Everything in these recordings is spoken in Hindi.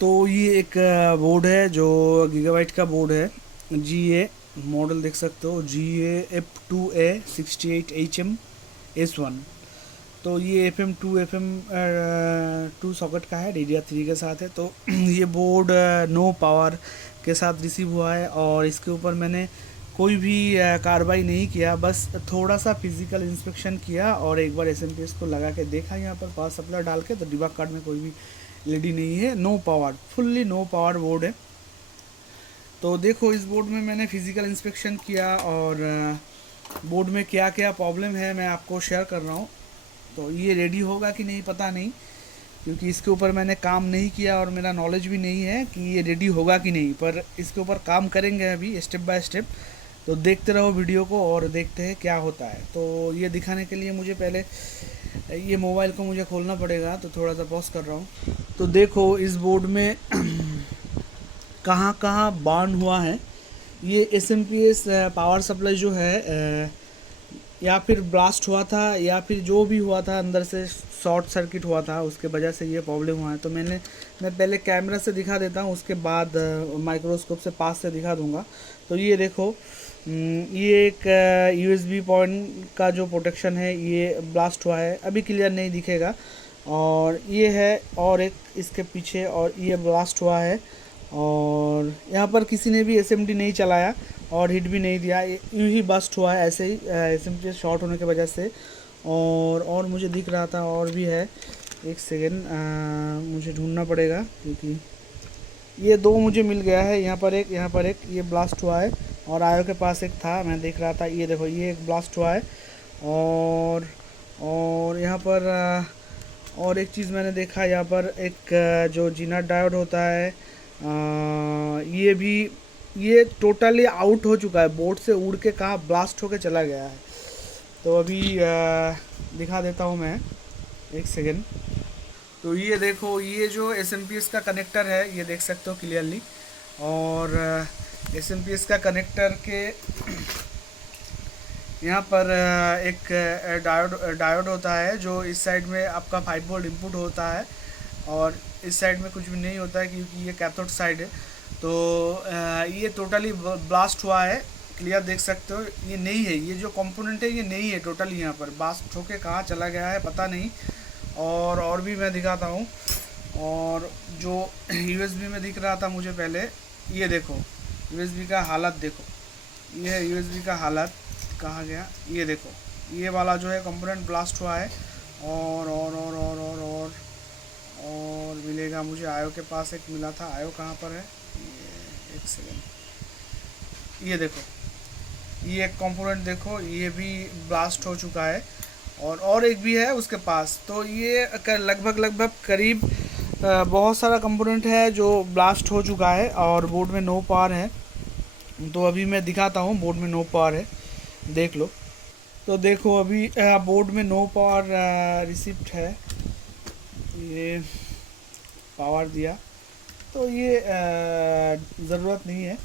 तो ये एक बोर्ड है जो गीगाबाइट का बोर्ड है। जी ए मॉडल देख सकते हो, GA F2A68HM S1। तो ये FM2 सॉकेट का है, DDR3 के साथ है। तो ये बोर्ड नो पावर के साथ रिसीव हुआ है, और इसके ऊपर मैंने कोई भी कार्रवाई नहीं किया, बस थोड़ा सा फिजिकल इंस्पेक्शन किया और एक बार एसएमपीएस को लगा के देखा यहाँ पर पावर सप्लाई डाल के, तो डिबग कार्ड में कोई भी एलईडी नहीं है। No power, fully no power board है। तो देखो इस बोर्ड में मैंने फिजिकल इंस्पेक्शन किया, और बोर्ड में क्या क्या प्रॉब्लम है मैं आपको शेयर कर रहा हूँ। तो ये रेडी होगा कि नहीं पता नहीं, क्योंकि इसके ऊपर मैंने काम नहीं किया और मेरा नॉलेज भी नहीं है कि ये रेडी होगा कि नहीं, पर इसके ऊपर काम करेंगे अभी स्टेप बाय स्टेप। तो देखते रहो वीडियो को और देखते हैं क्या होता है। तो ये दिखाने के लिए मुझे पहले ये मोबाइल को मुझे खोलना पड़ेगा, तो थोड़ा सा पॉज कर रहा हूँ। तो देखो इस बोर्ड में कहाँ कहाँ बर्न हुआ है। ये S M P S power supply जो है या फिर ब्लास्ट हुआ था, या फिर जो भी हुआ था अंदर से शॉर्ट सर्किट हुआ था, उसके वजह से ये प्रॉब्लम हुआ है। तो मैं पहले कैमरा से दिखा देता हूँ, उसके बाद माइक्रोस्कोप से पास से दिखा दूँगा। तो ये देखो, ये एक यूएसबी पॉइंट का जो प्रोटेक्शन है ये ब्लास्ट हुआ है, अभी क्लियर नहीं दिखेगा। और ये है, और एक इसके पीछे, और ये ब्लास्ट हुआ है। और यहाँ पर किसी ने भी एसएमडी नहीं चलाया और हिट भी नहीं दिया, यूँ ही बस्ट हुआ है ऐसे ही एसएमडी शॉर्ट होने की वजह से। और मुझे दिख रहा था और भी है, एक सेकेंड मुझे ढूंढना पड़ेगा, क्योंकि ये दो मुझे मिल गया है, यहाँ पर एक, यहाँ पर एक, ये ब्लास्ट हुआ है। और आयो के पास एक था, मैं देख रहा था, ये देखो ये एक ब्लास्ट हुआ है। और यहाँ पर और एक चीज़ मैंने देखा, यहाँ पर एक जो जीना डायोड होता है, ये भी, ये टोटली आउट हो चुका है, बोर्ड से उड़ के कहाँ ब्लास्ट होके चला गया है। तो अभी दिखा देता हूँ मैं, एक सेकेंड। तो ये देखो, ये जो एस एम पी एस का कनेक्टर है, ये देख सकते हो क्लियरली। और एस एम पी एस का कनेक्टर के यहाँ पर एक डायोड होता है, जो इस साइड में आपका 5 वोल्ट इनपुट होता है, और इस साइड में कुछ भी नहीं होता है, क्योंकि ये कैथोड साइड है। तो ये टोटली ब्लास्ट हुआ है, क्लियर देख सकते हो। ये नहीं है, ये जो कंपोनेंट है ये नहीं है टोटली, यहाँ पर ब्लास्ट होके कहाँ चला गया है पता नहीं। और भी मैं दिखाता हूँ। और जो यूएसबी में दिख रहा था मुझे पहले, ये देखो यूएसबी का हालत देखो, ये है यूएसबी का हालत, कहाँ गया, ये देखो, ये वाला जो है कंपोनेंट ब्लास्ट हुआ है। और मिलेगा मुझे, आयो के पास एक मिला था, आयो कहाँ पर है, ये एक सेकेंड, ये देखो, ये एक कंपोनेंट देखो, ये भी ब्लास्ट हो चुका है। और एक भी है उसके पास। तो ये लगभग लगभग करीब बहुत सारा कंपोनेंट है जो ब्लास्ट हो चुका है, और बोर्ड में नो पावर है। तो अभी मैं दिखाता हूँ, बोर्ड में नो पावर है, देख लो। तो देखो अभी बोर्ड में नो पावर रिसिप्ट है, ये पावर दिया, तो ये ज़रूरत नहीं है।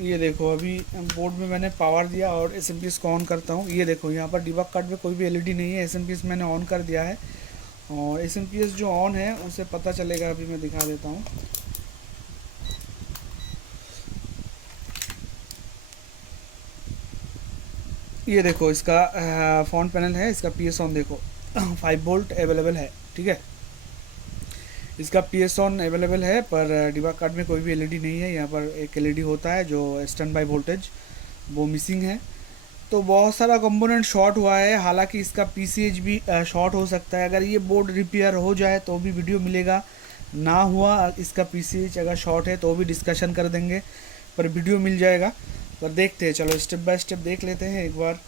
ये देखो अभी बोर्ड में मैंने पावर दिया और एस एम पी एस को ऑन करता हूँ। ये देखो यहाँ पर डिबग कार्ड में कोई भी एलईडी नहीं है, एस एम पी एस मैंने ऑन कर दिया है। और एस एम पी एस जो ऑन है उसे पता चलेगा, अभी मैं दिखा देता हूँ। ये देखो इसका फ्रंट पैनल है, इसका पी एस ऑन देखो 5 वोल्ट अवेलेबल है, ठीक है, इसका पी एस ऑन अवेलेबल है। पर डिबग कार्ड में कोई भी एलईडी नहीं है, यहाँ पर एक एलईडी होता है जो स्टैंड बाई वोल्टेज, वो मिसिंग है। तो बहुत सारा कंपोनेंट शॉर्ट हुआ है, हालांकि इसका पीसीएच भी शॉर्ट हो सकता है। अगर ये बोर्ड रिपेयर हो जाए तो भी वीडियो मिलेगा, ना हुआ इसका पीसीएच अगर शॉर्ट है तो भी डिस्कशन कर देंगे, पर वीडियो मिल जाएगा। पर देखते हैं, चलो स्टेप बाय स्टेप देख लेते हैं एक बार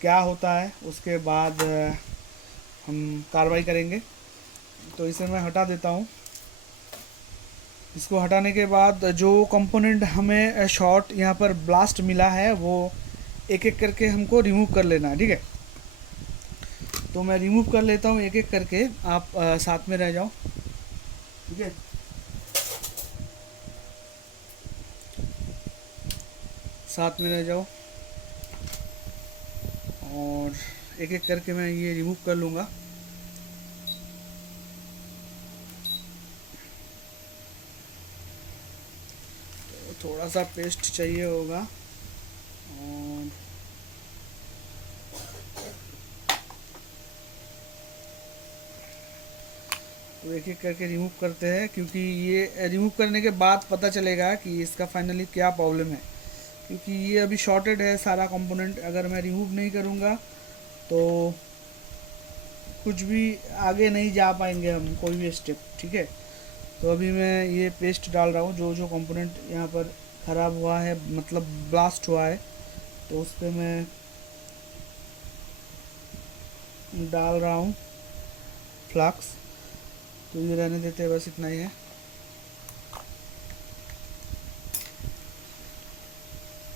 क्या होता है, उसके बाद हम कार्रवाई करेंगे। तो इसे मैं हटा देता हूँ। इसको हटाने के बाद जो कंपोनेंट हमें शॉर्ट यहाँ पर ब्लास्ट मिला है, वो एक एक करके हमको रिमूव कर लेना है, ठीक है। तो मैं रिमूव कर लेता हूँ एक एक करके, आप साथ में रह जाओ, ठीक है। साथ में रह जाओ। और एक एक करके मैं ये रिमूव कर लूँगा। तो थोड़ा सा पेस्ट चाहिए होगा और तो एक एक करके रिमूव करते हैं, क्योंकि ये रिमूव करने के बाद पता चलेगा कि इसका फाइनली क्या प्रॉब्लम है। क्योंकि ये अभी शॉर्टेड है सारा कंपोनेंट, अगर मैं रिमूव नहीं करूँगा तो कुछ भी आगे नहीं जा पाएंगे हम, कोई भी स्टेप। ठीक है, तो अभी मैं ये पेस्ट डाल रहा हूँ, जो जो कंपोनेंट यहाँ पर ख़राब हुआ है, मतलब ब्लास्ट हुआ है, तो उस पर मैं डाल रहा हूँ फ्लाक्स। तो ये रहने देते हैं, बस इतना ही है।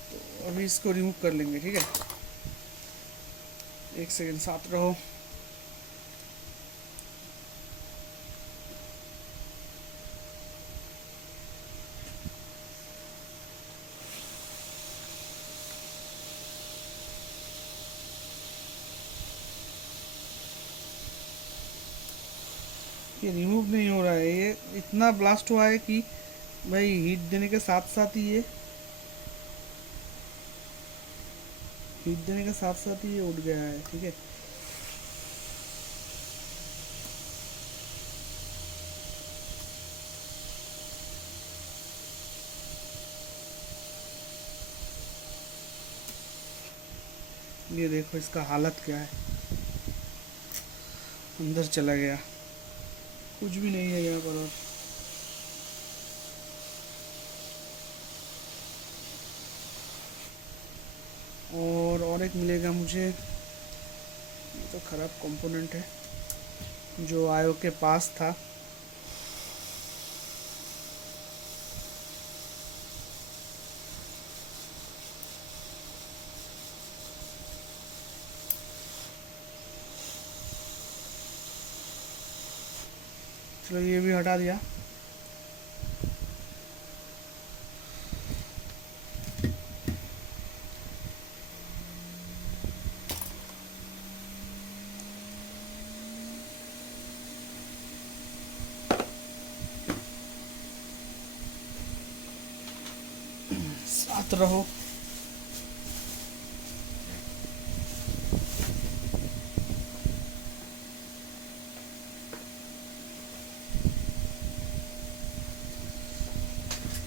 तो अभी इसको रिमूव कर लेंगे। ठीक है, एक सेकेंड साथ रहो। ये रिमूव नहीं हो रहा है, ये इतना ब्लास्ट हुआ है कि भाई हीट देने के साथ साथ ही ये उड़ गया है। ठीक है, ये देखो इसका हालत क्या है, अंदर चला गया, कुछ भी नहीं है यहाँ पर। और एक मिलेगा मुझे, ये तो ख़राब कंपोनेंट है जो आयो के पास था। चलो ये भी हटा दिया। साथ रहो।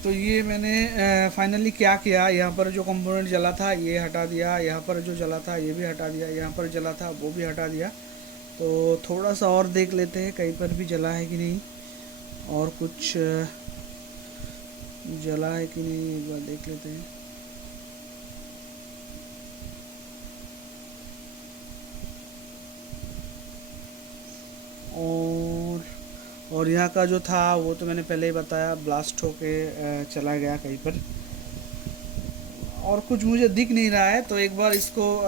तो ये मैंने फाइनली क्या किया, यहाँ पर जो कंपोनेंट जला था ये हटा दिया, यहाँ पर जो जला था ये भी हटा दिया, यहाँ पर जला था वो भी हटा दिया। तो थोड़ा सा और देख लेते हैं कहीं पर भी जला है कि नहीं, और कुछ जला है कि नहीं, एक बार देख लेते हैं। और यहाँ का जो था वो तो मैंने पहले ही बताया, ब्लास्ट होके चला गया कहीं पर, और कुछ मुझे दिख नहीं रहा है। तो एक बार इसको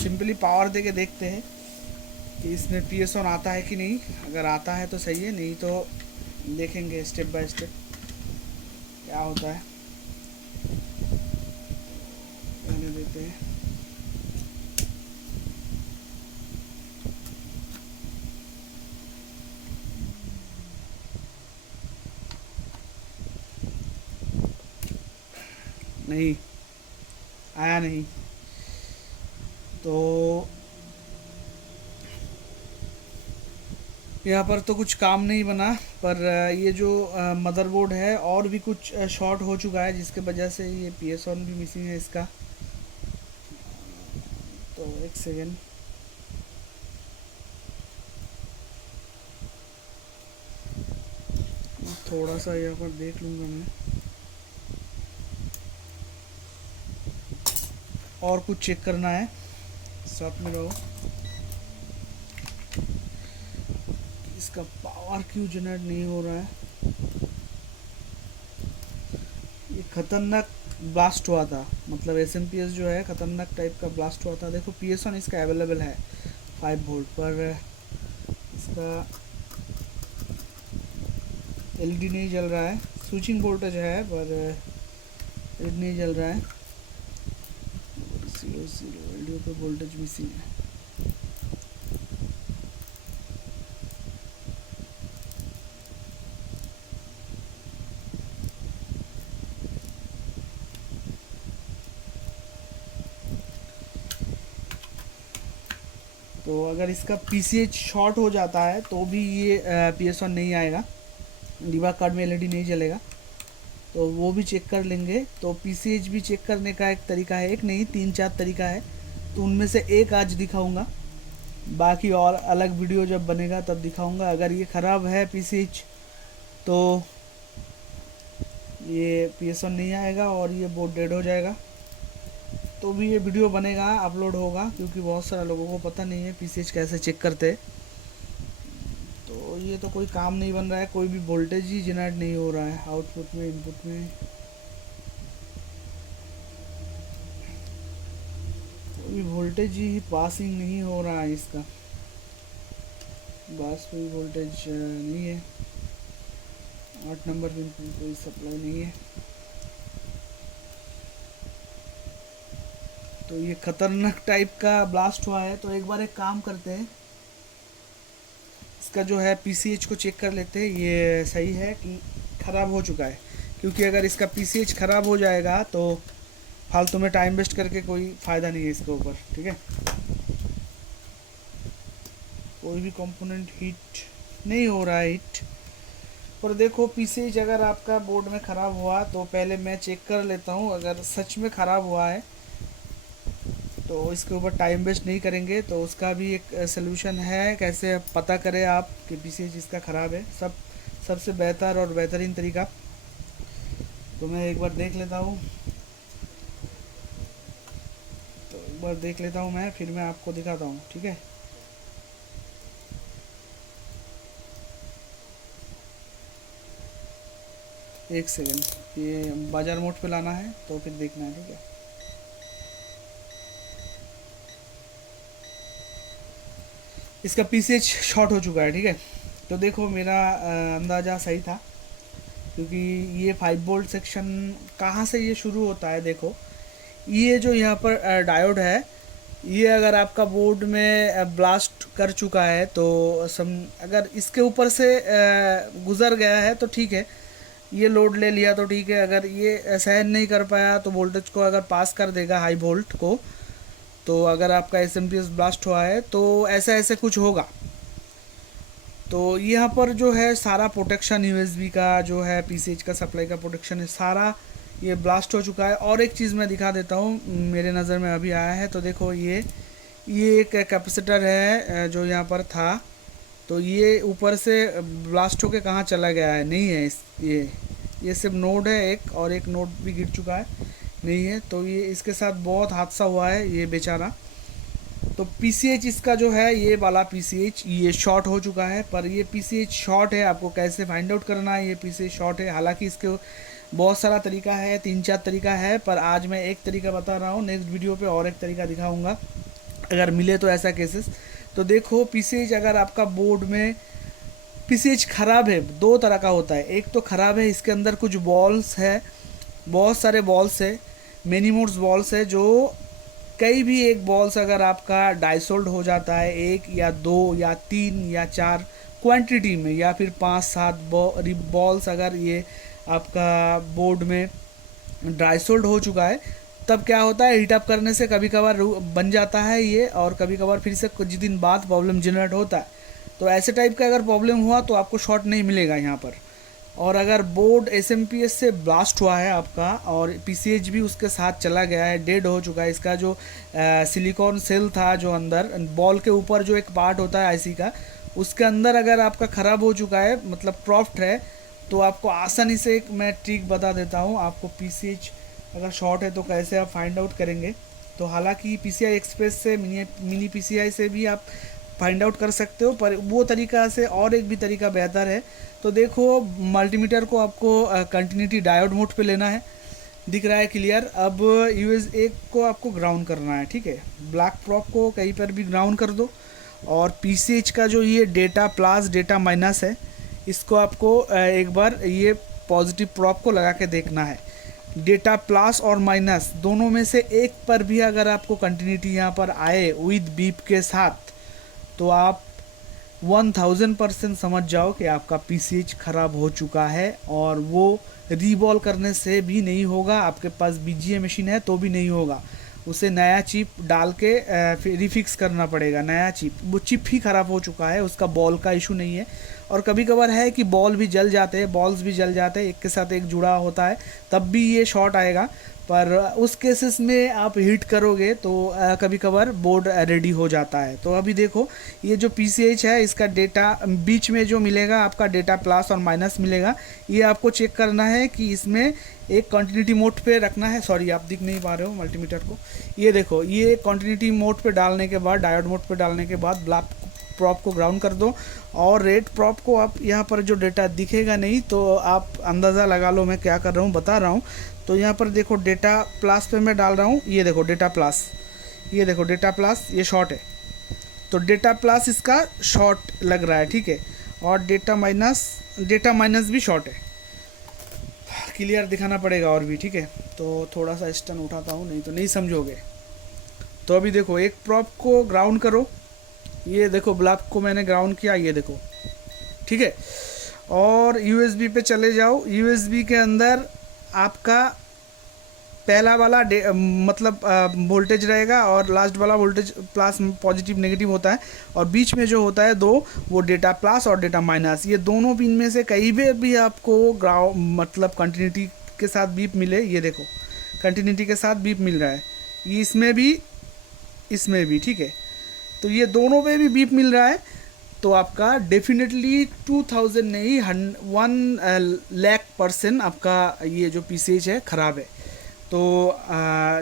सिंपली पावर दे के देखते हैं कि इसमें पीएस ऑन आता है कि नहीं। अगर आता है तो सही है, नहीं तो देखेंगे स्टेप बाय स्टेप क्या होता है। रहने देते हैं। नहीं आया, नहीं तो यहाँ पर तो कुछ काम नहीं बना। पर ये जो मदरबोर्ड है और भी कुछ शॉर्ट हो चुका है, जिसके वजह से ये पीएस ऑन भी मिसिंग है इसका। तो एक सेकेंड, थोड़ा सा यहाँ पर देख लूँगा मैं। और कुछ चेक करना है, साथ में रहो। इसका पावर क्यों जनरेट नहीं हो रहा है। ये खतरनाक ब्लास्ट हुआ था, मतलब एसएमपीएस जो है खतरनाक टाइप का ब्लास्ट हुआ था। देखो पीएस ऑन इसका अवेलेबल है 5 वोल्ट पर, इसका एलईडी नहीं जल रहा है। स्विचिंग वोल्टेज है पर एलईडी नहीं जल रहा है। 0 0 एलईडी पे वोल्टेज मिसिंग है। तो अगर इसका PCH शॉर्ट हो जाता है तो भी ये PS1 नहीं आएगा, डिबग कार्ड में LED नहीं जलेगा। तो वो भी चेक कर लेंगे। तो PCH भी चेक करने का एक तरीका है, एक नहीं 3-4 तरीका है, तो उनमें से एक आज दिखाऊंगा। बाकी और अलग वीडियो जब बनेगा तब दिखाऊंगा। अगर ये ख़राब है PCH तो ये PS1 नहीं आएगा और ये बोर्ड डेड हो जाएगा। तो भी ये वीडियो बनेगा, अपलोड होगा, क्योंकि बहुत सारे लोगों को पता नहीं है PCH कैसे चेक करते हैं। तो ये तो कोई काम नहीं बन रहा है, कोई भी वोल्टेज ही जनरेट नहीं हो रहा है आउटपुट में, इनपुट में। कोई वोल्टेज ही पासिंग नहीं हो रहा है इसका, बस कोई वोल्टेज नहीं है। 8 नंबर पिन पर कोई सप्लाई नहीं है। तो ये खतरनाक टाइप का ब्लास्ट हुआ है। तो एक बार एक काम करते हैं, इसका जो है PCH को चेक कर लेते हैं, ये सही है कि ख़राब हो चुका है। क्योंकि अगर इसका PCH ख़राब हो जाएगा तो फालतू में टाइम वेस्ट करके कोई फ़ायदा नहीं है इसके ऊपर, ठीक है। कोई भी कंपोनेंट हीट नहीं हो रहा है, हीट। और देखो PCH अगर आपका बोर्ड में ख़राब हुआ तो पहले मैं चेक कर लेता हूँ, अगर सच में ख़राब हुआ है तो इसके ऊपर टाइम वेस्ट नहीं करेंगे। तो उसका भी एक सलूशन है, कैसे पता करें आप कि PCH इसका ख़राब है। सबसे बेहतर और बेहतरीन तरीका, तो मैं एक बार देख लेता हूँ। तो एक बार देख लेता हूँ मैं, फिर मैं आपको दिखाता हूँ, ठीक है। एक सेकेंड, ये बाजार मोड पे लाना है तो फिर देखना है, ठीक है। इसका PCH शॉर्ट हो चुका है, ठीक है। तो देखो मेरा अंदाज़ा सही था, क्योंकि ये 5 वोल्ट सेक्शन कहाँ से ये शुरू होता है। देखो ये जो यहाँ पर डायोड है, ये अगर आपका बोर्ड में ब्लास्ट कर चुका है तो अगर इसके ऊपर से गुज़र गया है तो ठीक है, ये लोड ले लिया तो ठीक है। अगर ये सहन नहीं कर पाया तो वोल्टेज को अगर पास कर देगा, हाई वोल्ट को, तो अगर आपका SMPS ब्लास्ट हुआ है तो ऐसा ऐसे कुछ होगा। तो यहाँ पर जो है सारा प्रोटेक्शन USB का जो है, PCH का सप्लाई का प्रोटेक्शन है, सारा ये ब्लास्ट हो चुका है। और एक चीज़ मैं दिखा देता हूँ, मेरे नज़र में अभी आया है। तो देखो ये एक कैपेसिटर है जो यहाँ पर था, तो ये ऊपर से ब्लास्ट होके कहाँ चला गया है, नहीं है ये सिर्फ नोड है एक, और एक नोड भी गिर चुका है, नहीं है। तो ये इसके साथ बहुत हादसा हुआ है ये बेचारा। तो PCH इसका जो है, ये वाला PCH ये शॉर्ट हो चुका है। पर ये PCH शॉर्ट है, आपको कैसे फाइंड आउट करना है ये PCH शॉर्ट है। हालांकि इसके बहुत सारा तरीका है, 3-4 तरीका है, पर आज मैं एक तरीका बता रहा हूँ। नेक्स्ट वीडियो पे और एक तरीका दिखाऊंगा अगर मिले तो ऐसा केसेस। तो देखो PCH अगर आपका बोर्ड में PCH ख़राब है, 2 तरह का होता है। एक तो ख़राब है, इसके अंदर कुछ बॉल्स है, बहुत सारे बॉल्स है, मेनी मोड्स बॉल्स है, जो कई भी एक बॉल्स अगर आपका डाइसोल्ड हो जाता है, 1 या 2 या 3 या 4 क्वांटिटी में, या फिर 5-7 बॉल्स अगर ये आपका बोर्ड में ड्राइसोल्ड हो चुका है, तब क्या होता है, हीटअप करने से कभी कभार बन जाता है ये, और कभी कभार फिर से कुछ दिन बाद प्रॉब्लम जनरेट होता है। तो ऐसे टाइप का अगर प्रॉब्लम हुआ तो आपको शॉर्ट नहीं मिलेगा यहाँ पर। और अगर बोर्ड SMPS से ब्लास्ट हुआ है आपका और PCH भी उसके साथ चला गया है, डेड हो चुका है, इसका जो सिलिकॉन सेल था, जो अंदर बॉल के ऊपर जो एक पार्ट होता है IC का, उसके अंदर अगर आपका ख़राब हो चुका है, मतलब क्रॉफ्ट है, तो आपको आसानी से एक मैं ट्रिक बता देता हूँ आपको। PCH अगर शॉर्ट है तो कैसे आप फाइंड आउट करेंगे। तो हालांकि PCI एक्सप्रेस से, मिनी PCI से भी आप फाइंड आउट कर सकते हो, पर वो तरीका से और एक भी तरीका बेहतर है। तो देखो मल्टीमीटर को आपको कंटिन्यूटी डायोड मोड पे लेना है, दिख रहा है क्लियर। अब US1 को आपको ग्राउंड करना है, ठीक है। ब्लैक प्रॉप को कहीं पर भी ग्राउंड कर दो, और PCH का जो ये डेटा प्लस डेटा माइनस है, इसको आपको एक बार ये पॉजिटिव प्रॉप को लगा के देखना है। डेटा प्लस और माइनस दोनों में से एक पर भी अगर आपको कंटिन्यूटी यहाँ पर आए विद बीप के साथ, तो आप 1000% समझ जाओ कि आपका PCH ख़राब हो चुका है, और वो रीबॉल करने से भी नहीं होगा। आपके पास BGA मशीन है तो भी नहीं होगा, उसे नया चिप डाल के फिर रिफिक्स करना पड़ेगा। नया चिप, वो चिप ही ख़राब हो चुका है, उसका बॉल का इशू नहीं है। और कभी कभार है कि बॉल भी जल जाते हैं, बॉल्स भी जल जाते हैं, एक के साथ एक जुड़ा होता है, तब भी ये शॉर्ट आएगा। पर उस केसेस में आप हीट करोगे तो कभी कभार बोर्ड रेडी हो जाता है। तो अभी देखो ये जो PCH है, इसका डेटा बीच में जो मिलेगा आपका डेटा प्लस और माइनस मिलेगा, ये आपको चेक करना है कि इसमें एक कंटिन्यूटी मोड पे रखना है। सॉरी, आप दिख नहीं पा रहे हो मल्टीमीटर को। ये देखो, ये कंटिन्यूटी मोड पे डालने के बाद, डायोड मोड पे डालने के बाद ब्लैक प्रॉप को ग्राउंड कर दो, और रेड प्रॉप को आप यहाँ पर जो डेटा दिखेगा नहीं तो आप अंदाज़ा लगा लो मैं क्या कर रहा हूँ, बता रहा हूँ। तो यहाँ पर देखो डेटा प्लस पे मैं डाल रहा हूँ, ये देखो डेटा प्लस, ये देखो डेटा प्लस, ये शॉर्ट है, तो डेटा प्लस इसका शॉर्ट लग रहा है, ठीक है। और डेटा माइनस भी शॉर्ट है। क्लियर दिखाना पड़ेगा और भी, ठीक है। तो थोड़ा सा स्टन उठाता हूँ, नहीं तो नहीं समझोगे। तो अभी देखो एक प्रॉप को ग्राउंड करो, ये देखो ब्लैक को मैंने ग्राउंड किया, ये देखो, ठीक है। और USB पे चले जाओ। USB के अंदर आपका पहला वाला मतलब वोल्टेज रहेगा, और लास्ट वाला वोल्टेज प्लस पॉजिटिव नेगेटिव होता है, और बीच में जो होता है दो, वो डेटा प्लस और डेटा माइनस। ये दोनों पिन में से कहीं भी आपको मतलब कंटिन्यूटी के साथ बीप मिले, ये देखो कंटिन्यूटी के साथ बीप मिल रहा है, ये इसमें भी, ठीक है। तो ये दोनों पे भी बीप मिल रहा है, तो आपका डेफिनेटली 2000 नहीं 1,00,000% आपका ये जो PCH है ख़राब है। तो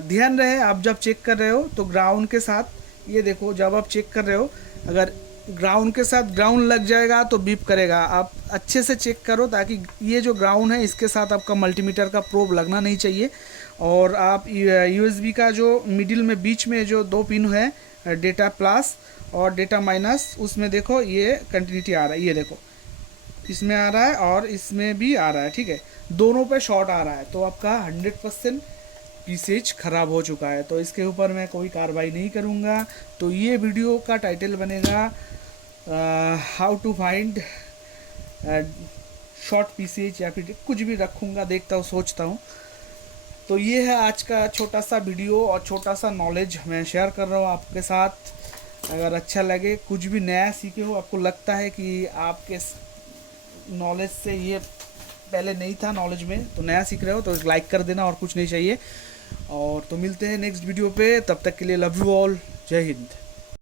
ध्यान रहे, आप जब चेक कर रहे हो तो ग्राउंड के साथ, ये देखो जब आप चेक कर रहे हो, अगर ग्राउंड के साथ ग्राउंड लग जाएगा तो बीप करेगा। आप अच्छे से चेक करो, ताकि ये जो ग्राउंड है इसके साथ आपका मल्टीमीटर का प्रोब लगना नहीं चाहिए। और आप USB का जो मिडिल में बीच में जो दो पिन है, डेटा प्लस और डेटा माइनस, उसमें देखो ये कंटिन्यूटी आ रहा है, ये देखो इसमें आ रहा है और इसमें भी आ रहा है, ठीक है। दोनों पे शॉर्ट आ रहा है, तो आपका 100% PCH ख़राब हो चुका है। तो इसके ऊपर मैं कोई कार्रवाई नहीं करूँगा। तो ये वीडियो का टाइटल बनेगा how to find short PCH, या फिर कुछ भी रखूँगा, देखता हूँ, सोचता हूँ। तो ये है आज का छोटा सा वीडियो और छोटा सा नॉलेज मैं शेयर कर रहा हूँ आपके साथ। अगर अच्छा लगे, कुछ भी नया सीखे हो, आपको लगता है कि आपके नॉलेज से ये पहले नहीं था नॉलेज में, तो नया सीख रहे हो, तो लाइक कर देना, और कुछ नहीं चाहिए। और तो मिलते हैं नेक्स्ट वीडियो पे, तब तक के लिए लव यू ऑल, जय हिंद।